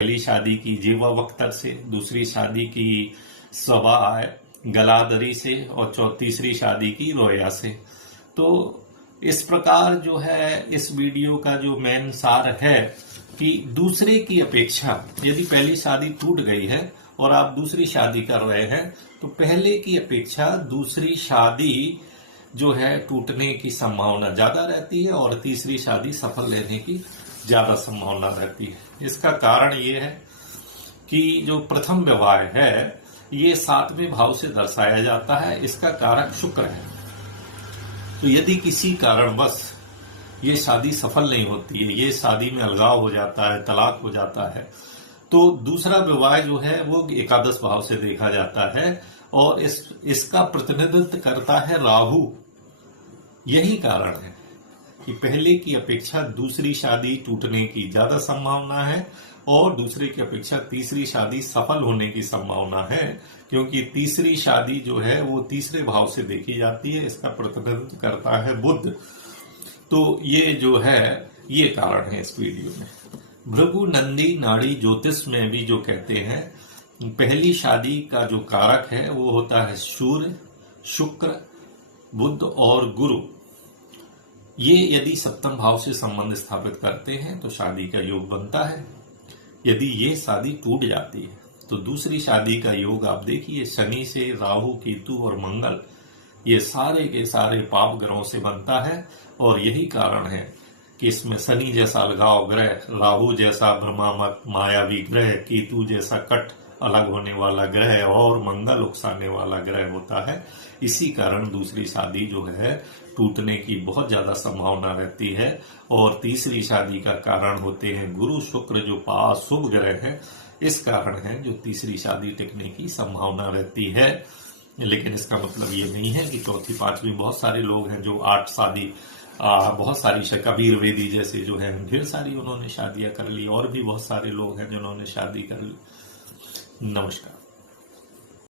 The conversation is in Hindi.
पहली शादी की जीवा वख्तर से, दूसरी शादी की सबा गलादरी से और तीसरी शादी की रोया से। तो इस प्रकार जो है इस वीडियो का जो मेन सार है कि दूसरे की अपेक्षा यदि पहली शादी टूट गई है और आप दूसरी शादी कर रहे हैं तो पहले की अपेक्षा दूसरी शादी जो है टूटने की संभावना ज्यादा रहती है और तीसरी शादी सफल लेने की ज्यादा संभावना रहती है। इसका कारण ये है कि जो प्रथम विवाह है ये 7वें भाव से दर्शाया जाता है, इसका कारक शुक्र है। तो यदि किसी कारणवश ये शादी सफल नहीं होती है, ये शादी में अलगाव हो जाता है, तलाक हो जाता है, तो दूसरा विवाह जो है वो एकादश भाव से देखा जाता है और इसका प्रतिनिधित्व करता है राहु। यही कारण है कि पहले की अपेक्षा दूसरी शादी टूटने की ज्यादा संभावना है और दूसरे की अपेक्षा तीसरी शादी सफल होने की संभावना है, क्योंकि तीसरी शादी जो है वो तीसरे भाव से देखी जाती है। इसका प्रतिनिधित्व करता है बुध। तो ये जो है ये कारण है इस वीडियो में। भृगु नंदी नाड़ी ज्योतिष में भी जो कहते हैं पहली शादी का जो कारक है वो होता है सूर्य, शुक्र, बुध और गुरु। ये यदि सप्तम भाव से संबंध स्थापित करते हैं तो शादी का योग बनता है। यदि ये शादी टूट जाती है तो दूसरी शादी का योग आप देखिए शनि से, राहु, केतु और मंगल, ये सारे के सारे पाप ग्रहों से बनता है। और यही कारण है कि इसमें शनि जैसा अलगाव ग्रह, राहु जैसा भ्रमात्मक मायावी ग्रह, केतु जैसा कट अलग होने वाला ग्रह और मंगल उकसाने वाला ग्रह होता है। इसी कारण दूसरी शादी जो है टूटने की बहुत ज्यादा संभावना रहती है। और तीसरी शादी का कारण होते हैं गुरु, शुक्र जो पास शुभ ग्रह है, इस कारण है जो तीसरी शादी टिकने की संभावना रहती है। लेकिन इसका मतलब ये नहीं है कि चौथी पांचवी, बहुत सारे लोग हैं जो 8 शादी, बहुत सारी कबीर वेदी जैसे जो है ढेर सारी उन्होंने शादियां कर ली और भी बहुत सारे लोग हैं जिन्होंने शादी कर ली। नमस्कार।